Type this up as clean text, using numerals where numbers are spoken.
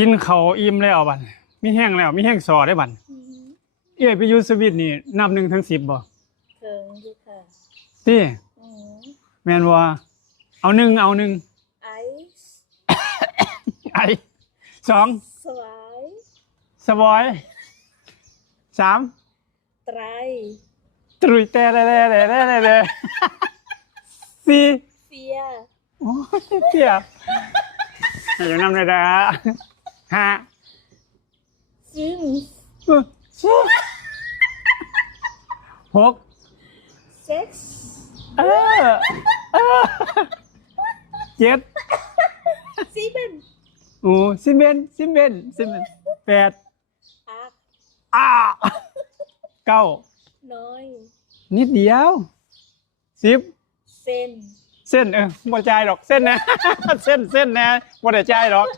กินเขาอิ่มแล้วบัดมีแห้งแล้วมีแห้งซอได้บัดเอ้ยไปอยู่สวิตนี่นับ1 ถึง 10บ่เคิงอยู่ค่ะติแม่นบ่เอา1ไอซ์ ไอ2สวาย สบอย3ไตรตรุยแต่4เฟีย โอ้ยเสียอยู่นำเลยนะ5ซิม6เซ็กซ์ เอ7ซีเบน โอ้ซิเมน8อาร์อ้า9น้อย นิดเดียว10เซนเส้นบ่จ่ายดอกเส้นนะ เส้นนะบ่ได้จ่ายดอก